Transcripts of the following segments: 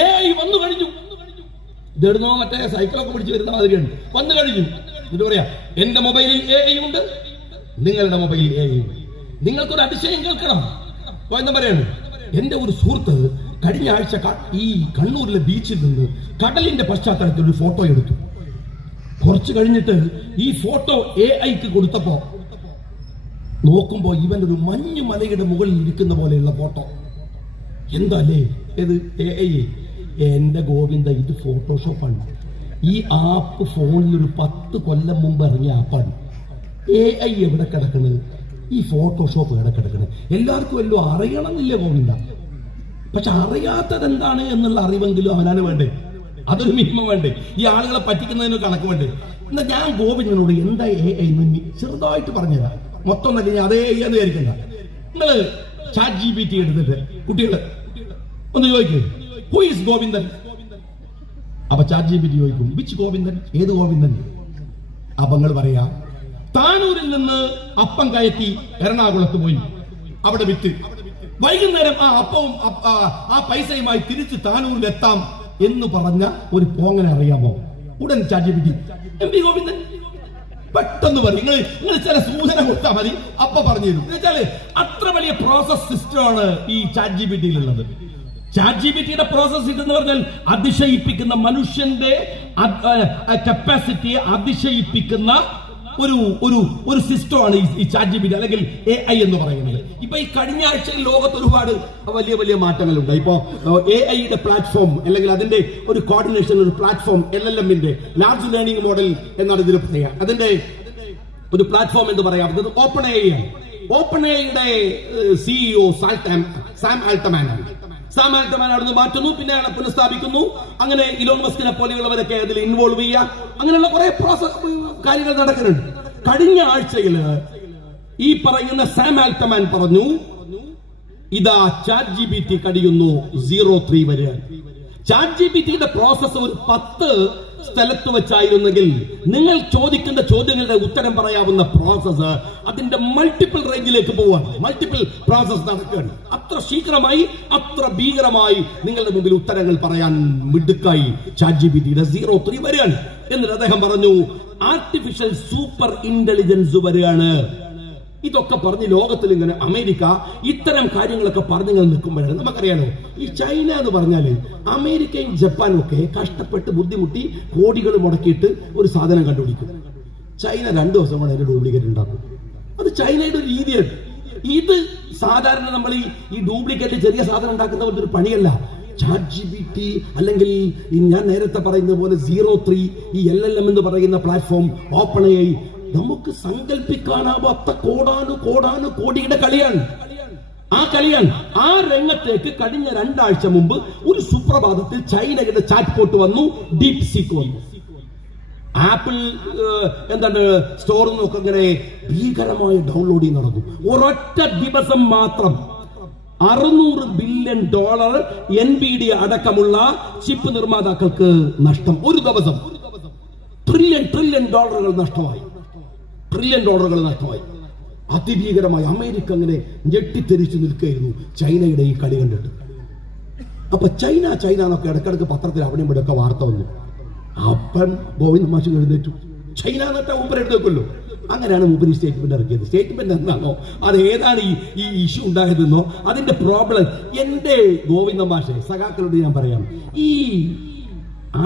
AI വന്നു കഴിഞ്ഞു. ഇതെടുന്നോ മറ്റേ സൈക്കിളൊക്കെ പിടിച്ച് വരുന്ന മാതിരിയാണ്. വന്നു കഴിഞ്ഞു. എന്നിട്ട് പറയാ എന്റെ മൊബൈലിൽ AI ഉണ്ട്, നിങ്ങളുടെ മൊബൈലിൽ AI ഉണ്ട്. നിങ്ങൾക്കൊരു അതിശയം കേൾക്കണം. അപ്പൊ എന്താ പറയാണ്, എന്റെ ഒരു സുഹൃത്ത് കഴിഞ്ഞ ആഴ്ച ഈ കണ്ണൂരിലെ ബീച്ചിൽ നിന്ന് കടലിന്റെ പശ്ചാത്തലത്തിൽ ഒരു ഫോട്ടോ എടുത്തു. കുറച്ച് കഴിഞ്ഞിട്ട് ഈ ഫോട്ടോ AIക്ക് കൊടുത്തപ്പോ നോക്കുമ്പോ ഇവൻ ഒരു മഞ്ഞു മലയുടെ മുകളിൽ ഇരിക്കുന്ന പോലെയുള്ള ഫോട്ടോ. എന്താല്ലേ ഇത് AI? എന്റെ ഗോവിന്ദ, ഇത് ഫോട്ടോഷോപ്പാണ്. ഈ ആപ്പ് ഫോണിൽ ഒരു 10 കൊല്ലം മുമ്പ് ഇറങ്ങിയ ആപ്പാണ്. AI എവിടെ കിടക്കുന്നത്? ഈ ഫോട്ടോഷോപ്പ് എവിടെ കിടക്കുന്നത്? എല്ലാവർക്കും എല്ലാം അറിയണമെന്നില്ല ഗോവിന്ദ. പക്ഷെ അറിയാത്തത് എന്താണ് എന്നുള്ള അറിവെങ്കിലും അവനാണ് വേണ്ടേ. അതൊരു മിനിമം വേണ്ടേ. ഈ ആളുകളെ പറ്റിക്കുന്നതിന് കണക്ക് വേണ്ടേ. എന്നാ ഞാൻ ഗോവിന്ദനോട് എന്താ AI എന്ന് ചെറുതായിട്ട് പറഞ്ഞുതരാം. മൊത്തം തന്നെ അതേ എന്ന് വിചാരിക്കണ്ട. നിങ്ങള് ChatGPT എടുത്തിട്ട് കുട്ടികള് ഒന്ന് ചോദിക്കൂ, ഹു ഈസ് ഗോവിന്ദൻ? അപ്പൊ ChatGPT ചോദിക്കും, വിച്ച് ഗോവിന്ദൻ? ഏത് ഗോവിന്ദൻ? അപ്പൊ നിങ്ങൾ പറയാ, താനൂരിൽ നിന്ന് അപ്പം കയറ്റി എറണാകുളത്ത് പോയി, അവിടെ വിറ്റ് വൈകുന്നേരം ആ അപ്പവും ആ പൈസയുമായി തിരിച്ച് താനൂരിൽ എത്താം എന്ന് പറഞ്ഞ ഒരു പോങ്ങനെ അറിയാമോ? ഉടൻ ChatGPT MP ഗോവിന്ദൻ പെട്ടെന്ന് പറയും. നിങ്ങൾ ചില സൂചന കൊടുത്താൽ മതി, അപ്പൊ പറഞ്ഞു തരും. എന്നുവെച്ചാല് അത്ര വലിയ പ്രോസസ് സിസ്റ്റമാണ് ഈ ChatGPTയിലുള്ളത്. ChatGPTയുടെ പ്രോസസ് സിസ്റ്റം എന്ന് പറഞ്ഞാൽ അതിശയിപ്പിക്കുന്ന, മനുഷ്യന്റെ കപ്പാസിറ്റിയെ അതിശയിപ്പിക്കുന്ന ഒരു സിസ്റ്റമാണ് ഈ ChatGPT അല്ലെങ്കിൽ AI എന്ന് പറയുന്നത്. ഇപ്പൊ ഈ കഴിഞ്ഞ ആഴ്ചയിൽ ലോകത്ത് ഒരുപാട് വലിയ വലിയ മാറ്റങ്ങളുണ്ട്. ഇപ്പോ AIയുടെ പ്ലാറ്റ്ഫോം അല്ലെങ്കിൽ അതിന്റെ ഒരു കോർഡിനേഷൻ, ഒരു പ്ലാറ്റ്ഫോം LLMന്റെ ലാർജ് ലേണിംഗ് മോഡൽ എന്നാണ് ഇതിന് പറയാ. അതിന്റെ ഒരു പ്ലാറ്റ്ഫോം എന്ന് പറയാം. ഇത് ഓപ്പൺഎഐയുടെ CEO സാം ആൾട്ട്മാൻ അവിടുന്ന് മാറ്റുന്നു, പിന്നെ അയാളെ പുനഃസ്ഥാപിക്കുന്നു. അങ്ങനെ ഇലോൺ മസ്കിനെ പോലെയുള്ളവരൊക്കെ അതിൽ ഇൻവോൾവ് ചെയ്യുക, അങ്ങനെയുള്ള കുറെ കാര്യങ്ങൾ നടക്കുന്നുണ്ട്. കഴിഞ്ഞ ആഴ്ചയിൽ ഈ പറയുന്ന സാം ആൾട്ട്മാൻ പറഞ്ഞു, ഇതാ ChatGPT കടിയുന്നു 03 വരെ. ChatGPTയുടെ പ്രോസസ് ഒരു 10 സ്ഥലത്ത് വെച്ചായിരുന്നെങ്കിൽ നിങ്ങൾ ചോദിക്കുന്ന ചോദ്യങ്ങളുടെ ഉത്തരം പറയാവുന്ന പ്രോസസ് അതിന്റെ മൾട്ടിപ്പിൾ റേഞ്ചിലേക്ക് പോവാണ്. മൾട്ടിപ്പിൾ പ്രോസസ് നടക്കുകയാണ്. അത്ര ശീഘ്രമായി, അത്ര ഭീകരമായി നിങ്ങളുടെ മുമ്പിൽ ഉത്തരങ്ങൾ പറയാൻ മിടുക്കായി ChatGPTയുടെ 03 വരെയാണ്. എന്നിട്ട് അദ്ദേഹം പറഞ്ഞു, ആർട്ടിഫിഷ്യൽ സൂപ്പർ ഇന്റലിജൻസ് വരെയാണ്. ഇതൊക്കെ പറഞ്ഞ് ലോകത്തിൽ ഇങ്ങനെ അമേരിക്ക ഇത്തരം കാര്യങ്ങളൊക്കെ പറഞ്ഞു നിൽക്കുമ്പോഴാണ് നമുക്കറിയാലോ, ഈ ചൈന എന്ന് പറഞ്ഞാല് അമേരിക്കയും ജപ്പാനും ഒക്കെ കഷ്ടപ്പെട്ട് ബുദ്ധിമുട്ടി കോടികൾ മുടക്കിയിട്ട് ഒരു സാധനം കണ്ടുപിടിക്കും. ചൈന 2 ദിവസം കൊണ്ട് അതിന്റെ ഡ്യൂപ്ലിക്കേറ്റ് ഉണ്ടാക്കും. അത് ചൈനയുടെ ഒരു രീതിയാണ്. ഇത് സാധാരണ നമ്മൾ ഈ ഡ്യൂപ്ലിക്കേറ്റ് ചെറിയ സാധനം ഉണ്ടാക്കുന്ന പോലത്തെ ഒരു പണിയല്ല. ChatGPT അല്ലെങ്കിൽ ഞാൻ നേരത്തെ പറയുന്ന പോലെ 03 ഈ LLM എന്ന് പറയുന്ന പ്ലാറ്റ്ഫോം, OpenAI, നമുക്ക് സങ്കല്പിക്കാനാവാത്ത കോടിയുടെ കളിയാണ്. ആ രംഗത്തേക്ക് കഴിഞ്ഞ 2 ആഴ്ച മുമ്പ് ഒരു സുപ്രഭാതത്തിൽ ചൈനയുടെ ചാറ്റ്ബോട്ട് വന്നു, ഡീപ് സീക്ക് വന്നു. ആപ്പിൾ സ്റ്റോറിൽ നിന്നൊക്കെ ഇങ്ങനെ ഭീകരമായ ഡൗൺലോഡിങ് നടന്നു. ഒരൊറ്റ ദിവസം മാത്രം $600 ബില്യൺ NVIDIA അടക്കമുള്ള ചിപ്പ് നിർമ്മാതാക്കൾക്ക് നഷ്ടം. ഒരു ദിവസം ട്രില്യൺ ഡോളറുകൾ നഷ്ടമായി. അതിഭീകരമായി അമേരിക്ക അങ്ങനെ ഞെട്ടിത്തെരിച്ചു നിൽക്കുകയായിരുന്നു ചൈനയുടെ ഈ കളി കണ്ടിട്ട്. അപ്പൊ ചൈന എന്നൊക്കെ ഇടക്കിടക്ക് പത്രത്തിൽ അവിടെയും ഇവിടെ ഒക്കെ വാർത്ത വന്നു. അപ്പം ഗോവിന്ദ് മാഷ് എഴുന്നേറ്റു, ചൈന എന്നിട്ട് മൂപ്പർ എടുത്തേക്കുമല്ലോ. അങ്ങനെയാണ് മൂപ്പർ ഈ സ്റ്റേറ്റ്മെന്റ് ഇറക്കിയത്. സ്റ്റേറ്റ്മെന്റ് എന്താണോ, അത് ഏതാണ് ഈ ഇഷ്യൂ ഉണ്ടായതെന്നോ അതിന്റെ പ്രോബ്ലം. എന്റെ ഗോവിന്ദ മാഷെ സഖാക്കളോട് ഞാൻ പറയാം, ഈ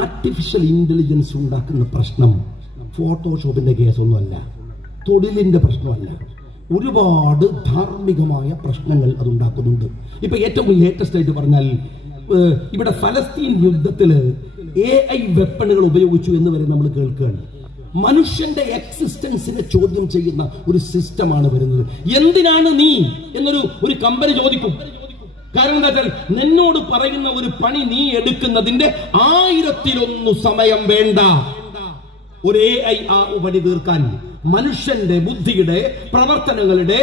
ആർട്ടിഫിഷ്യൽ ഇന്റലിജൻസ് ഉണ്ടാക്കുന്ന പ്രശ്നം ഫോട്ടോഷോപ്പിന്റെ കേസൊന്നുമല്ല, തൊഴിലിന്റെ പ്രശ്നമല്ല. ഒരുപാട് ധാർമ്മികമായ പ്രശ്നങ്ങൾ അതുണ്ടാക്കുന്നുണ്ട്. ഇപ്പൊ ഏറ്റവും ലേറ്റസ്റ്റ് ആയിട്ട് പറഞ്ഞാൽ, ഇവിടെ ഫലസ്തീൻ യുദ്ധത്തില് AI വെപ്പണുകൾ ഉപയോഗിച്ചു എന്ന് വരെ നമ്മൾ കേൾക്കുകയാണ്. മനുഷ്യന്റെ എക്സിസ്റ്റൻസിനെ ചോദ്യം ചെയ്യുന്ന ഒരു സിസ്റ്റമാണ് വരുന്നത്. എന്തിനാണ് നീ എന്നൊരു കമ്പനി ചോദിക്കും. കാരണം എന്താ വെച്ചാൽ, നിന്നോട് പറയുന്ന ഒരു പണി നീ എടുക്കുന്നതിന്റെ 1000-1 സമയം വേണ്ട ഒരു AI ആ പണി തീർക്കാൻ. മനുഷ്യന്റെ ബുദ്ധിയുടെ പ്രവർത്തനങ്ങളുടെ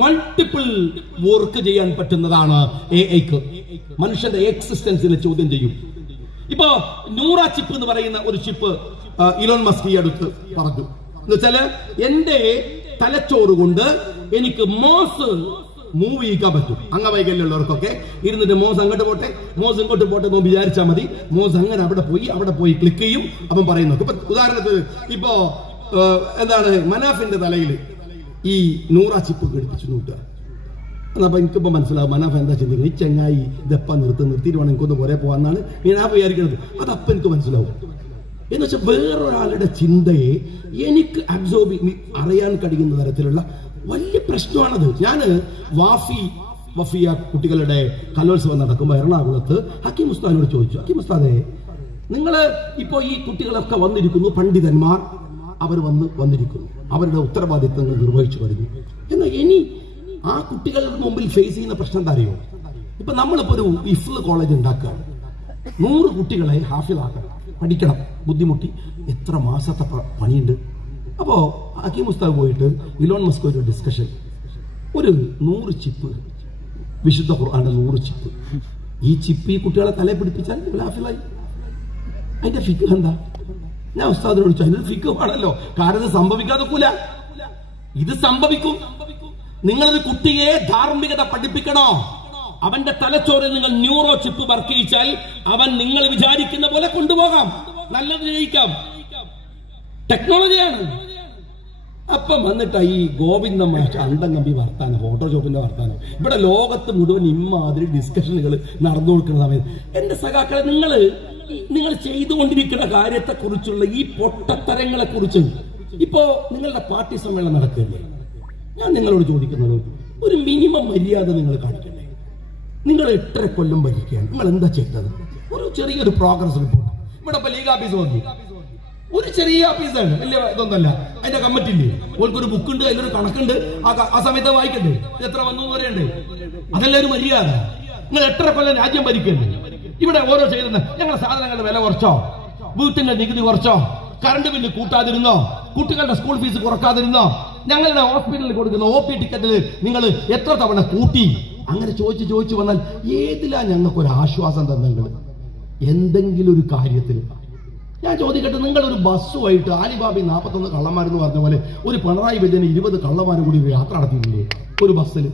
മൾട്ടിപ്പിൾ വർക്ക് ചെയ്യാൻ പറ്റുന്നതാണ് AIക്ക്. മനുഷ്യന്റെ എക്സിസ്റ്റൻസിനെ ചോദ്യം ചെയ്യും. ഇപ്പോ ന്യൂറ ചിപ്പ് എന്ന് പറയുന്ന ഒരു ചിപ്പ് ഇലോൺ മസ്ക് ഈ അടുത്ത് പറഞ്ഞു. എന്ന് വെച്ചാല് എന്റെ തലച്ചോറ് കൊണ്ട് എനിക്ക് മാസ് മൂവ് ചെയ്യിക്കാൻ പറ്റും. അംഗവൈകല്യമുള്ളവർക്കൊക്കെ ഇരുന്നിട്ട് മോസ് അങ്ങോട്ട് പോട്ടെ, മോസ് ഇങ്ങോട്ട് പോട്ടെ എന്ന് വിചാരിച്ചാൽ മതി. മോസ് അങ്ങനെ അവിടെ പോയി ക്ലിക്ക് ചെയ്യും. അപ്പം പറയുന്നു. ഇപ്പൊ ഉദാഹരണത്തിന് ഇപ്പോ എന്താണ് മനാഫിന്റെ തലയിൽ ഈ നൂറ ചിപ്പ് ഘടിപ്പിച്ചു നോക്കുക. അപ്പൊ എനിക്കിപ്പോ മനസ്സിലാവും മനാഫ് എന്താ ചിന്തിക്കുന്നത്. ഈ ചെങ്ങായി ഇതെപ്പ നിർത്തിയിട്ട് വേണം എനിക്കൊന്ന് കുറെ പോകാന്നാണ് ഞാൻ വിചാരിക്കുന്നത്. അതപ്പം എനിക്ക് മനസ്സിലാവും. എന്ന് വെച്ചാൽ വേറൊരാളുടെ ചിന്തയെ എനിക്ക് അബ്സോർബ് അറിയാൻ കഴിയുന്ന തരത്തിലുള്ള വലിയ പ്രശ്നമാണത്. ഞാന് വഫിയ കുട്ടികളുടെ കലോത്സവം നടക്കുമ്പോൾ എറണാകുളത്ത് ഹക്കീം ഉസ്താദിനോട് ചോദിച്ചു, ഹക്കീം ഉസ്താദേ, നിങ്ങള് ഇപ്പോ ഈ കുട്ടികളൊക്കെ വന്നിരിക്കുന്നു, പണ്ഡിതന്മാർ അവർ വന്നിരിക്കുന്നു, അവരുടെ ഉത്തരവാദിത്തങ്ങൾ നിർവഹിച്ചു കഴിഞ്ഞു. എന്നാൽ ഇനി ആ കുട്ടികളുടെ മുമ്പിൽ ഫേസ് ചെയ്യുന്ന പ്രശ്നം എന്താ അറിയോ? ഇപ്പൊ നമ്മളിപ്പോ ഒരു ഇഫ്ല് കോളേജ് ഉണ്ടാക്കുക, 100 കുട്ടികളെ ഹാഫിളാക്കണം, പഠിക്കണം, ബുദ്ധിമുട്ടി എത്ര മാസത്തെ പണിയുണ്ട്. അപ്പോ ഹക്കീം ഉസ്താദ് പോയിട്ട് ഇലോൺ മസ്ക് ഒരു ഡിസ്കഷൻ, ഒരു 100 ചിപ്പ്, വിശുദ്ധ ഖുർആന്റെ 100 ചിപ്പ്, ഈ ചിപ്പ് ഈ കുട്ടികളെ തലയെ പിടിപ്പിച്ചാൽ ഹാഫിളായി. അതിന്റെ ഫിഖ് എന്താ? ഞാൻ ഉസ്താദിനോട് ചോദിച്ചു, അതിന്റെ ഫിഖ് ആണല്ലോ. കാരണം സംഭവിക്കാതൊക്കൂല, ഇത് സംഭവിക്കും. നിങ്ങളൊരു കുട്ടിയെ ധാർമ്മികത പഠിപ്പിക്കണോ? അവന്റെ തലച്ചോറിൽ നിങ്ങൾ ന്യൂറോ ചിപ്പ് വർക്ക് ചെയ്യിച്ചാൽ അവൻ നിങ്ങൾ വിചാരിക്കുന്ന പോലെ കൊണ്ടുപോകാം, നല്ലത് ജയിക്കാം. ടെക്നോളജിയാണ്. അപ്പം വന്നിട്ട് ഈ ഗോവിന്ദ മാഷ അണ്ടംകമ്പി വർത്താനം, ഫോട്ടോഷോപ്പിന്റെ വർത്താനം, ഇവിടെ ലോകത്ത് മുഴുവൻ ഇമ്മാതിരി ഡിസ്കഷനുകൾ നടന്നു കൊടുക്കുന്ന സമയത്ത് എന്റെ സഖാക്കളെ, നിങ്ങൾ ചെയ്തുകൊണ്ടിരിക്കുന്ന കാര്യത്തെ കുറിച്ചുള്ള ഈ പൊട്ടത്തരങ്ങളെ കുറിച്ച് ഇപ്പോ നിങ്ങളുടെ പാർട്ടി സമ്മേളനം നടക്കുകയല്ലേ, ഞാൻ നിങ്ങളോട് ചോദിക്കുന്നത്, ഒരു മിനിമം മര്യാദ നിങ്ങൾ കാണിക്കണ്ടേ? നിങ്ങൾ 8.5 കൊല്ലം ഭരിക്കുകയാണ്, നിങ്ങൾ എന്താ ചെയ്തത്? ഒരു ചെറിയൊരു പ്രോഗ്രസ് റിപ്പോർട്ട്. ഇവിടെ ഇപ്പൊ ലീഗ് ഓഫീസ് വന്നു, ഒരു ചെറിയ ഓഫീസാണ്, വലിയ ഇതൊന്നല്ല. അതിന്റെ കമ്മിറ്റി ഇല്ലേ, ഓൾക്കൊരു ബുക്കുണ്ട്, അതിലൊരു കണക്കുണ്ട്, ആ സമയത്ത് വായിക്കണ്ടേ, എത്ര വന്നു പറയണ്ടേ? അതല്ല ഒരു മര്യാദ. നിങ്ങൾ 8.5 കൊല്ലം രാജ്യം ഭരിക്കണ്ടേ? ഇവിടെ ഓരോ ചെയ്യുന്ന ഞങ്ങളുടെ സാധനങ്ങളുടെ വില കുറച്ചോ, വീട്ടിന്റെ നികുതി കുറച്ചോ, കറണ്ട് ബില്ല് കൂട്ടാതിരുന്നോ, കുട്ടികളുടെ സ്കൂൾ ഫീസ് കുറക്കാതിരുന്നോ, ഞങ്ങളുടെ ഹോസ്പിറ്റലിൽ കൊടുക്കുന്ന OP ടിക്കറ്റിൽ നിങ്ങൾ എത്ര തവണ കൂട്ടി? അങ്ങനെ ചോദിച്ചു വന്നാൽ ഏതിലാ ഞങ്ങൾക്കൊരു ആശ്വാസം തന്നെങ്കിൽ എന്തെങ്കിലും ഒരു കാര്യത്തിൽ? ഞാൻ ചോദിക്കട്ടെ, നിങ്ങളൊരു ബസ്സുമായിട്ട് ആലിബാബി 41 കള്ളന്മാരെന്ന് പറഞ്ഞ പോലെ ഒരു പിണറായി വിജയന് 20 കള്ളന്മാരും കൂടി ഒരു യാത്ര നടത്തിയില്ലേ ഒരു ബസ്സിൽ?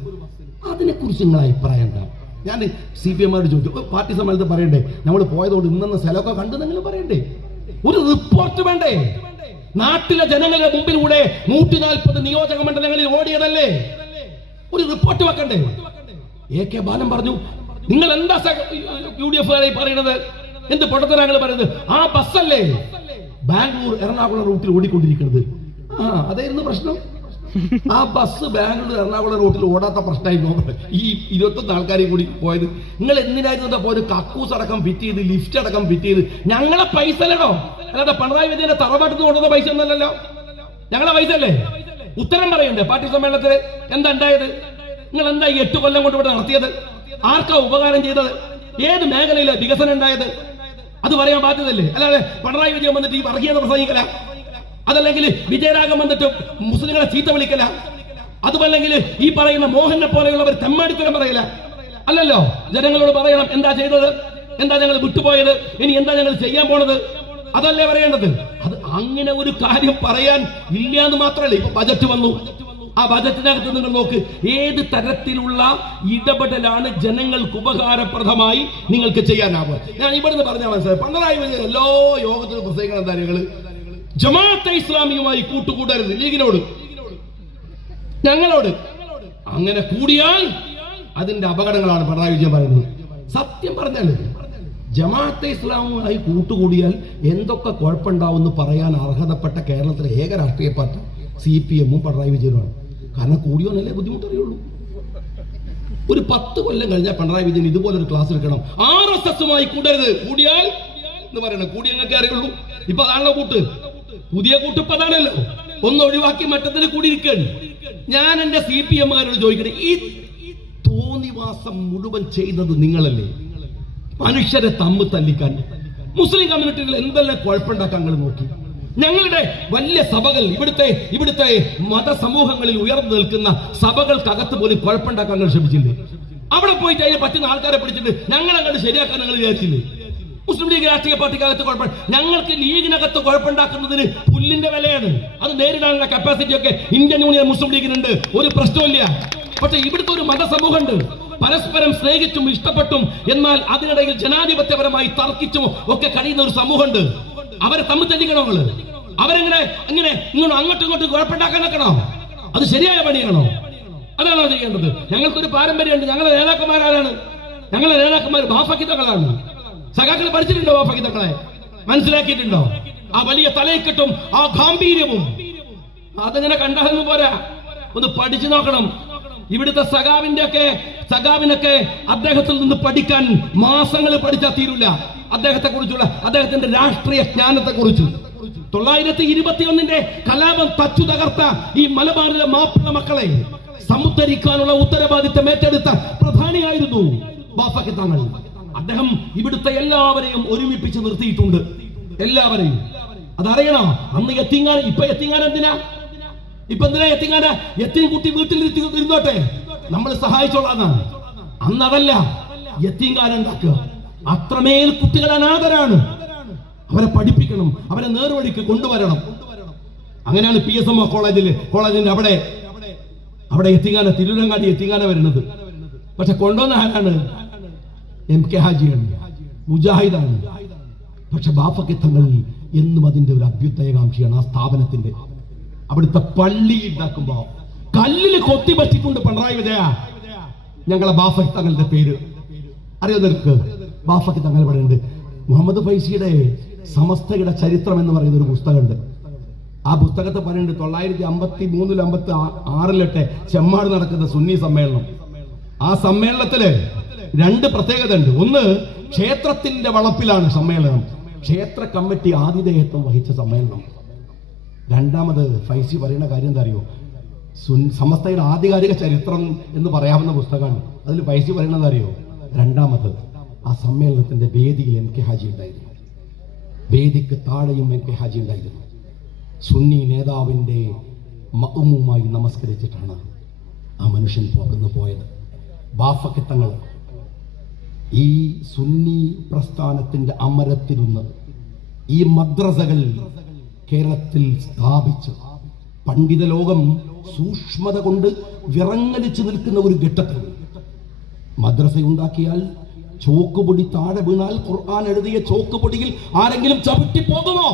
അതിനെക്കുറിച്ച് നിങ്ങളുടെ അഭിപ്രായം എന്താ? ഞാൻ CPM ചോദിച്ചു, പാർട്ടി സമ്മേളനത്തിൽ പറയണ്ടേ, നമ്മൾ പോയതുകൊണ്ട് ഇന്നെന്ന സ്ഥലമൊക്കെ കണ്ടു നിങ്ങൾ പറയണ്ടേ? ഒരു റിപ്പോർട്ട് വേണ്ടേ? നാട്ടിലെ ജനങ്ങളുടെ മുമ്പിലൂടെ 140 നിയോജക മണ്ഡലങ്ങളിൽ ഓടിയതല്ലേ, ഒരു റിപ്പോർട്ട് വെക്കണ്ടേ? AK ബാലൻ പറഞ്ഞു, നിങ്ങൾ എന്താ UDF പറയുന്നത്, എന്ത് പൊട്ടത്തരങ്ങൾ പറയുന്നത്? ആ ബസ്സല്ലേ ബാംഗ്ലൂർ എറണാകുളം റൂട്ടിൽ ഓടിക്കൊണ്ടിരിക്കുന്നത്? അതായിരുന്നു പ്രശ്നം. ആ ബസ് ബാംഗ്ലൂർ എറണാകുളം റൂട്ടിൽ ഓടാത്ത പ്രശ്നമായിരുന്നു ഈ 21 ആൾക്കാരെയും കൂടി പോയത്. നിങ്ങൾ എന്തിനായിരുന്നു പോയത്? കക്കൂസ് അടക്കം ഫിറ്റ് ചെയ്ത്, ലിഫ്റ്റ് അടക്കം ഫിറ്റ് ചെയ്ത്. ഞങ്ങളെ പൈസ അല്ലടോ, അല്ലാതെ പിണറായി വിജയന്റെ തറവാട്ടിൽ കൊണ്ടുവന്ന പൈസ ഒന്നല്ലല്ലോ, ഞങ്ങളെ പൈസ അല്ലേ? ഉത്തരം പറയണ്ടേ പാർട്ടി സമ്മേളനത്തിൽ? എന്താ ഉണ്ടായത്? നിങ്ങൾ എന്താ ഈ 8 കൊല്ലം കൊണ്ട് ഇവിടെ നടത്തിയത്? ആർക്കാ ഉപകാരം ചെയ്തത്? ഏത് മേഖലയിലാണ് വികസനം ഉണ്ടായത്? അത് പറയാൻ ബാധ്യതല്ലേ? അല്ലാതെ പിണറായി വിജയൻ വന്നിട്ട് ഈ വർഗീയത പ്രസംഗിക്കല, അതല്ലെങ്കിൽ വിജയരാഘവൻ വന്നിട്ട് മുസ്ലിങ്ങളെ ചീത്ത വിളിക്കല, അതുമല്ലെങ്കിൽ ഈ പറയുന്ന മോഹനെ പോലെയുള്ളവർ തെമ്മാടിത്തരം പറയില്ല. അല്ലല്ലോ, ജനങ്ങളോട് പറയണം എന്താ ചെയ്തത്, എന്താ ഞങ്ങൾ വിട്ടുപോയത്, ഇനി എന്താ ഞങ്ങൾ ചെയ്യാൻ പോണത്, അതല്ലേ പറയേണ്ടത്. അത് അങ്ങനെ ഒരു കാര്യം പറയാൻ ഇല്ല എന്ന് മാത്രമല്ല. ഇപ്പൊ ബജറ്റ് വന്നു, ആ ബജറ്റിനകത്ത് നിങ്ങൾ നോക്ക്, ഏത് തരത്തിലുള്ള ഇടപെടലാണ് ജനങ്ങൾക്ക് ഉപകാരപ്രദമായി നിങ്ങൾക്ക് ചെയ്യാനാവുക. ഞാൻ ഇവിടുന്ന് പറഞ്ഞാൽ മനസ്സിലായി, പിണറായി വിജയൻ എല്ലാ യോഗത്തിലും പ്രസംഗിക്കണം എന്താ, നിങ്ങൾ ജമാഅത്തെ ഇസ്ലാമിയുമായി കൂട്ടുകൂടരുത്, ലീഗിനോട് ഞങ്ങളോട്. അങ്ങനെ കൂടിയാൽ അതിന്റെ അപകടങ്ങളാണ് പിണറായി വിജയൻ പറയുന്നത്. സത്യം പറഞ്ഞാൽ ജമാഅത്തെ ഇസ്ലാമുമായി കൂട്ടുകൂടിയാൽ എന്തൊക്കെ കുഴപ്പമുണ്ടാവുമെന്ന് പറയാൻ അർഹതപ്പെട്ട കേരളത്തിലെ ഏക രാഷ്ട്രീയ പാർട്ടി CPM-ഉം പിണറായി വിജയനുമാണ്. കാരണം കൂടിയോന്നല്ലേ ബുദ്ധിമുട്ടറിയുള്ളൂ. ഒരു 10 കൊല്ലം കഴിഞ്ഞാൽ പിണറായി വിജയൻ ഇതുപോലൊരു ക്ലാസ് എടുക്കണം. RSS-ഉമായി കൂടരുത്, കൂടിയാൽ എന്ന് പറയണം. കൂടി ഞങ്ങൾക്ക് അറിയുള്ളൂ. ഇപ്പൊ അതാണല്ലോ കൂട്ട്, പുതിയ കൂട്ട് ഇപ്പൊ അതാണല്ലോ. ഒന്ന് ഒഴിവാക്കി മറ്റത്തിന് കൂടിയിരിക്കുകയാണ്. ഞാൻ എന്റെ CPM-കാരോട് ചോദിക്കട്ടെ, ഈ തോന്നിവാസം മുഴുവൻ ചെയ്തത് നിങ്ങളല്ലേ? മനുഷ്യരെ തമ്മിൽ തല്ലിക്കാൻ മുസ്ലിം കമ്മ്യൂണിറ്റികൾ എന്തെല്ലാം കുഴപ്പമുണ്ടാക്കാൻ നിങ്ങൾ നോക്കി. ഞങ്ങളുടെ വലിയ സഭകൾ, ഇവിടുത്തെ മതസമൂഹങ്ങളിൽ ഉയർന്നു നിൽക്കുന്ന സഭകൾക്കകത്ത് പോലും കുഴപ്പമുണ്ടാക്കാൻ നിങ്ങൾ ശ്രമിച്ചില്ലേ? അവിടെ പോയിട്ട് അതിന് പറ്റുന്ന ആൾക്കാരെ പിടിച്ചിട്ട് ഞങ്ങളങ്ങോട്ട് ശരിയാക്കാൻ നിങ്ങൾ വിചാരിച്ചില്ലേ? മുസ്ലിം ലീഗ് രാഷ്ട്രീയ പാർട്ടിക്കകത്ത് കുഴപ്പം. ഞങ്ങൾക്ക് ലീഗിനകത്ത് കുഴപ്പമുണ്ടാക്കുന്നതിന് പുല്ലിന്റെ വിലയാണ്. അത് നേരിടാനുള്ള കപ്പാസിറ്റി ഒക്കെ ഇന്ത്യൻ യൂണിയൻ മുസ്ലിം ലീഗിനുണ്ട്, ഒരു പ്രശ്നമില്ല. പക്ഷെ ഇവിടുത്തെ ഒരു മതസമൂഹമുണ്ട്, പരസ്പരം സ്നേഹിച്ചും ഇഷ്ടപ്പെട്ടും എന്നാൽ അതിനിടയിൽ ജനാധിപത്യപരമായി തർക്കിച്ചും ഒക്കെ കഴിയുന്ന ഒരു സമൂഹമുണ്ട്. അവരെ തമ്മിൽ തല്ലിക്കണോ? അവരെങ്ങനെ ഇങ്ങനെ അങ്ങോട്ടും ഇങ്ങോട്ടും കുഴപ്പമുണ്ടാക്കാൻ നിൽക്കണോ? അത് ശരിയായ പണിയാണോ? അതാണോ ചെയ്യേണ്ടത്? ഞങ്ങൾക്കൊരു പാരമ്പര്യമുണ്ട്. ഞങ്ങളെ നേതാക്കന്മാരാണ്, ഞങ്ങളെ നേതാക്കന്മാർ ബാഫക്കിത്തങ്ങളാണ്. സഖാക്കൾ പഠിച്ചിട്ടുണ്ടോ? ബാഫക്കിത്തങ്ങളെ മനസ്സിലാക്കിയിട്ടുണ്ടോ? ആ വലിയ തലയിക്കെട്ടും ആ ഗാംഭീര്യവും അതങ്ങനെ കണ്ടാലും പോരാ, ഒന്ന് പഠിച്ചു നോക്കണം. ഇവിടുത്തെ സഖാവിനൊക്കെ അദ്ദേഹത്തിൽ നിന്ന് പഠിക്കാൻ മാസങ്ങൾ പഠിച്ചാൽ തീരില്ല. അദ്ദേഹത്തെ കുറിച്ചുള്ള അദ്ദേഹത്തിന്റെ രാഷ്ട്രീയ ജ്ഞാനത്തെ കുറിച്ച് 921 കലാപം തച്ചു തകർത്ത ഈ മലബാറിലെ മാപ്പിള മക്കളെ സമുദ്ധരിക്കാനുള്ള ഉത്തരവാദിത്തം ഏറ്റെടുത്ത പ്രധാനിയായിരുന്നു ബാഫക്കി തങ്ങൾ. അദ്ദേഹം ഇവിടുത്തെ എല്ലാവരെയും ഒരുമിപ്പിച്ച് നിർത്തിയിട്ടുണ്ട്, എല്ലാവരെയും. അതറിയണം. അന്ന് എത്തിങ്ങാൻ, ഇപ്പൊ എത്തിങ്ങാൻ എന്തിനാ? ഇപ്പൊ എന്തിനാ എത്തിങ്ങാന? എത്തിയും കുട്ടി വീട്ടിൽ ഇരുന്നോട്ടെ, നമ്മൾ സഹായിച്ചോളാന്നാണ്. അന്ന് അതല്ല, എത്തിങ്ങാൻ ഉണ്ടാക്കുക. അത്രമേൽ കുട്ടികൾ അനാഥരാണ്, അവരെ പഠിപ്പിക്കണം, അവരെ നേർവഴിക്ക് കൊണ്ടുവരണം. അങ്ങനെയാണ് PSM കോളേജിന്റെ അവിടെ എത്തിങ്ങാന, തിരുവരങ്ങാടി എത്തിങ്ങാന വരുന്നത്. പക്ഷെ കൊണ്ടുവന്ന ആരാണ്? MK ഹാജിയാണ്, മുജാഹിദാണ്. പക്ഷെ ബാഫക്കി തങ്ങൾ എന്നും അതിന്റെ ഒരു അഭ്യുദയകാംക്ഷിയാണ്. ആ സ്ഥാപനത്തിന്റെ അവിടുത്തെ പള്ളി ഉണ്ടാക്കുമ്പോ കല്ലിൽ കൊത്തി പറ്റിക്കൊണ്ട് പിണറായി വിജയ ഞങ്ങളെ ബാഫക്കി തങ്ങളുടെ പേര് അറിയോ നിനക്ക്? ബാഫക്കി തങ്ങൾ ഇവിടെ ഉണ്ട്. മുഹമ്മദ് ഫൈസിയുടെ സമസ്തയുടെ ചരിത്രം എന്ന് പറയുന്ന ഒരു പുസ്തകമുണ്ട്. ആ പുസ്തകത്തെ പറയുന്നുണ്ട് 953-56 ചെമ്മാട് നടക്കുന്ന സുന്നി സമ്മേളനം. ആ സമ്മേളനത്തില് 2 പ്രത്യേകത ഉണ്ട്. ഒന്ന്, ക്ഷേത്രത്തിന്റെ വളപ്പിലാണ് സമ്മേളനം, ക്ഷേത്ര കമ്മിറ്റി ആതിഥേയത്വം വഹിച്ച സമ്മേളനം. രണ്ടാമത് ഫൈസി പറയുന്ന കാര്യം എന്താ അറിയോ? സമസ്തയുടെ ആധികാരിക ചരിത്രം എന്ന് പറയാവുന്ന പുസ്തകമാണ്. അതിൽ ഫൈസി പറയുന്നത് അറിയോ? രണ്ടാമത്, ആ സമ്മേളനത്തിന്റെ വേദിയിൽ MK ഹാജി ഉണ്ടായിരുന്നു, വേദിക്ക് താഴെയും MK ഹാജി ഉണ്ടായിരുന്നു. സുന്നി നേതാവിന്റെ മഅ്മൂമായി നമസ്കരിച്ചിട്ടാണ് ആ മനുഷ്യൻ പോയത്. ബാഫക്കി തങ്ങൾ ഈ സുന്നി പ്രസ്ഥാനത്തിന്റെ അമരത്തിരുന്ന് ഈ മദ്രസകൾ കേരളത്തിൽ സ്ഥാപിച്ച് പണ്ഡിത ലോകം സൂക്ഷ്മത കൊണ്ട് വിറങ്ങലിച്ചു നിൽക്കുന്ന ഒരു ഘട്ടത്തിൽ മദ്രസയുണ്ടാക്കിയാൽ ചോക്കുപൊടി താഴെ വീണാൽ ഖുർആൻ എഴുതിയ ചോക്കുപൊടിയിൽ ആരെങ്കിലും ചവിട്ടി പോകുമോ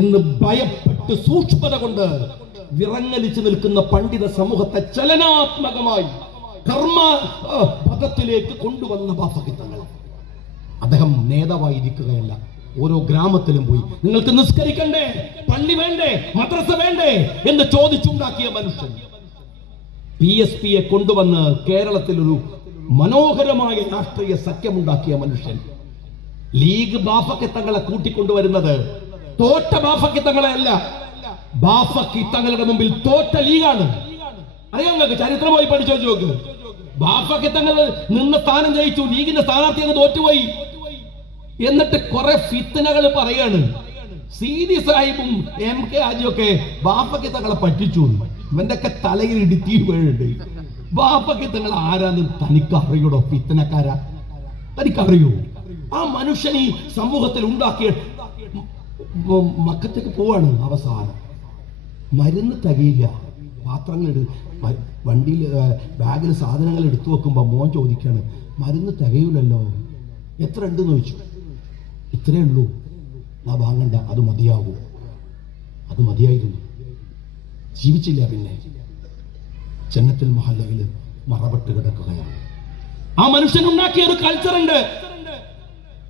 എന്ന് ഭയപ്പെട്ട് സൂക്ഷ്മത കൊണ്ട് വിറങ്ങലിച്ചു നിൽക്കുന്ന പണ്ഡിത സമൂഹത്തെ ചലനാത്മകമായി കർമ്മ പദത്തിലേക്ക് കൊണ്ടുവന്ന ബാഫക്കി തങ്ങൾ. അദ്ദേഹം നേതാവായിരിക്കുകയല്ല, ഓരോ ഗ്രാമത്തിലും പോയി നിങ്ങൾക്ക് നിസ്കരിക്കണ്ടേ, പള്ളി വേണ്ടേ, മദ്രസ വേണ്ടേ എന്ന് ചോദിച്ചുണ്ടാക്കിയ മനുഷ്യൻ. PSPയെ കൊണ്ടുവന്ന് കേരളത്തിൽ ഒരു മനോഹരമായ രാഷ്ട്രീയ സഖ്യമുണ്ടാക്കിയ മനുഷ്യൻ. ലീഗ് ബാഫക്കി തങ്ങളെ കൂട്ടിക്കൊണ്ടുവരുന്നത് തോറ്റ ബാഫക്കി തങ്ങളെ അല്ല, ബാഫക്കി തങ്ങളുടെ മുമ്പിൽ തോറ്റ ലീഗാണ്. അറിയാം നിങ്ങൾക്ക്? ചരിത്രമായി പഠിച്ചു നോക്ക്. ബാഫക്കി തങ്ങൾ നിന്ന സ്ഥാനം ജയിച്ചു, ലീഗിന്റെ സ്ഥാനാർത്ഥി അങ്ങ് തോറ്റുപോയി. എന്നിട്ട് കുറെ ഫിത്തനകൾ പറയാണ്. സീതി സാഹിബും MK ഹാജിയൊക്കെ ബാഫക്കി തങ്ങളെ പറ്റിച്ചു. ഇവന്റെ ഒക്കെ തലയിൽ ഇടുത്തി വീഴുണ്ട്. ബാഫക്കി തങ്ങൾ ആരാന്ന് തനിക്കറിയൂടോ? ഫിത്തനക്കാരാ, തനിക്കറിയൂ? ആ മനുഷ്യൻ ഈ സമൂഹത്തിൽ ഉണ്ടാക്കിയ മക്കത്തേക്ക് പോവാണ്. അവസാനം മരുന്ന് തികയില്ല, പാത്രങ്ങൾ വണ്ടിയിൽ ബാഗിൽ സാധനങ്ങൾ എടുത്തു വെക്കുമ്പോ മോൻ ചോദിക്കാണ്, മരുന്ന് തികയൂലല്ലോ, എത്ര ഉണ്ടെന്ന് ചോദിച്ചു. ഇത്രേ ഉള്ളൂ. ആ വാങ്ങണ്ട, അത് മതിയാകൂ. അത് മതിയായിരുന്നു. ജീവിച്ചില്ല. പിന്നെ ജന്നത്തുൽ മഹല്ലയിൽ മറപെട്ട് കിടക്കുകയാണ്. ആ മനുഷ്യനുണ്ടാക്കിയ ഒരു കൾച്ചർ ഉണ്ട്.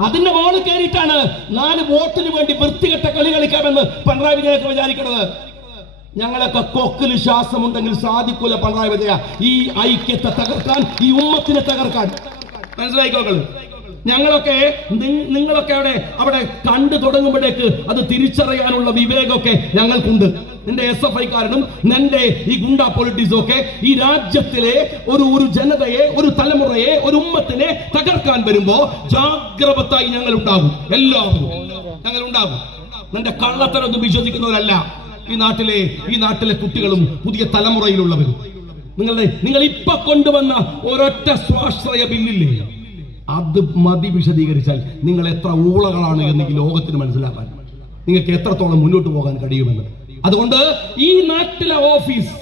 അതിന്റെ മോളിൽ കയറിയിട്ടാണ് 4 വോട്ടിന് വേണ്ടി വൃത്തികെട്ട കളി കളിക്കാമെന്ന് പിണറായി വിജയനൊക്കെ വിചാരിക്കുന്നത്. ഞങ്ങളൊക്കെ കൊക്കിൽ ശ്വാസമുണ്ടെങ്കിൽ സാധിക്കൂല പിണറായി വിജയ ഈ ഐക്യത്തെ തകർക്കാൻ, ഈ ഉമ്മത്തിനെ തകർക്കാൻ. മനസ്സിലായിക്കോക്കള്. നിങ്ങളൊക്കെ അവിടെ കണ്ടു തുടങ്ങുമ്പോഴേക്ക് അത് തിരിച്ചറിയാനുള്ള വിവേകമൊക്കെ ഞങ്ങൾക്കുണ്ട്. നിന്റെ SFI-കാരനും നിന്റെ ഈ ഗുണ്ടാ പൊളിറ്റിക്സും ഒക്കെ ഈ രാജ്യത്തിലെ ഒരു ജനതയെ, ഒരു തലമുറയെ, ഒരു ഉമ്മത്തിനെ തകർക്കാൻ വരുമ്പോ ജാഗ്രതയായി ഞങ്ങൾ ഉണ്ടാകും. എല്ലാവരും ഞങ്ങൾ ഉണ്ടാകും. നിന്റെ കള്ളത്തരൊന്നും വിശ്വസിക്കുന്നവരല്ല ഈ നാട്ടിലെ കുട്ടികളും പുതിയ തലമുറയിലുള്ളവരും. നിങ്ങൾ ഇപ്പൊ കൊണ്ടുവന്ന ഒരൊറ്റ സ്വാശ്രയ ബില്ലില്ലേ, അത് മതി വിശദീകരിച്ചാൽ നിങ്ങൾ എത്ര ഊളകളാണ് എന്ന് ഈ ലോകത്തിന് മനസ്സിലാക്കാൻ, നിങ്ങൾക്ക് എത്രത്തോളം മുന്നോട്ട് പോകാൻ കഴിയുമെന്ന്. അതുകൊണ്ട് ഈ നാട്ടിലെ ഓഫീസ്,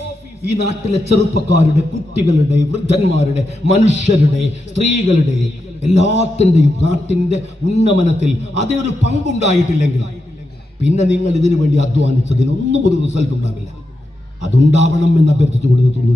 ഈ നാട്ടിലെ ചെറുപ്പക്കാരുടെ, കുട്ടികളുടെ, വൃദ്ധന്മാരുടെ, മനുഷ്യരുടെ, സ്ത്രീകളുടെ എല്ലാത്തിന്റെയും നാട്ടിന്റെ ഉന്നമനത്തിൽ അതിനൊരു പങ്കുണ്ടായിട്ടില്ലെങ്കിൽ പിന്നെ നിങ്ങൾ ഇതിനു വേണ്ടി അധ്വാനിച്ചതിനൊന്നും ഒരു റിസൾട്ട് ഉണ്ടാവില്ല. അതുണ്ടാവണം എന്ന് അഭ്യർത്ഥിച്ചുകൊണ്ട് നിർത്തുന്നു.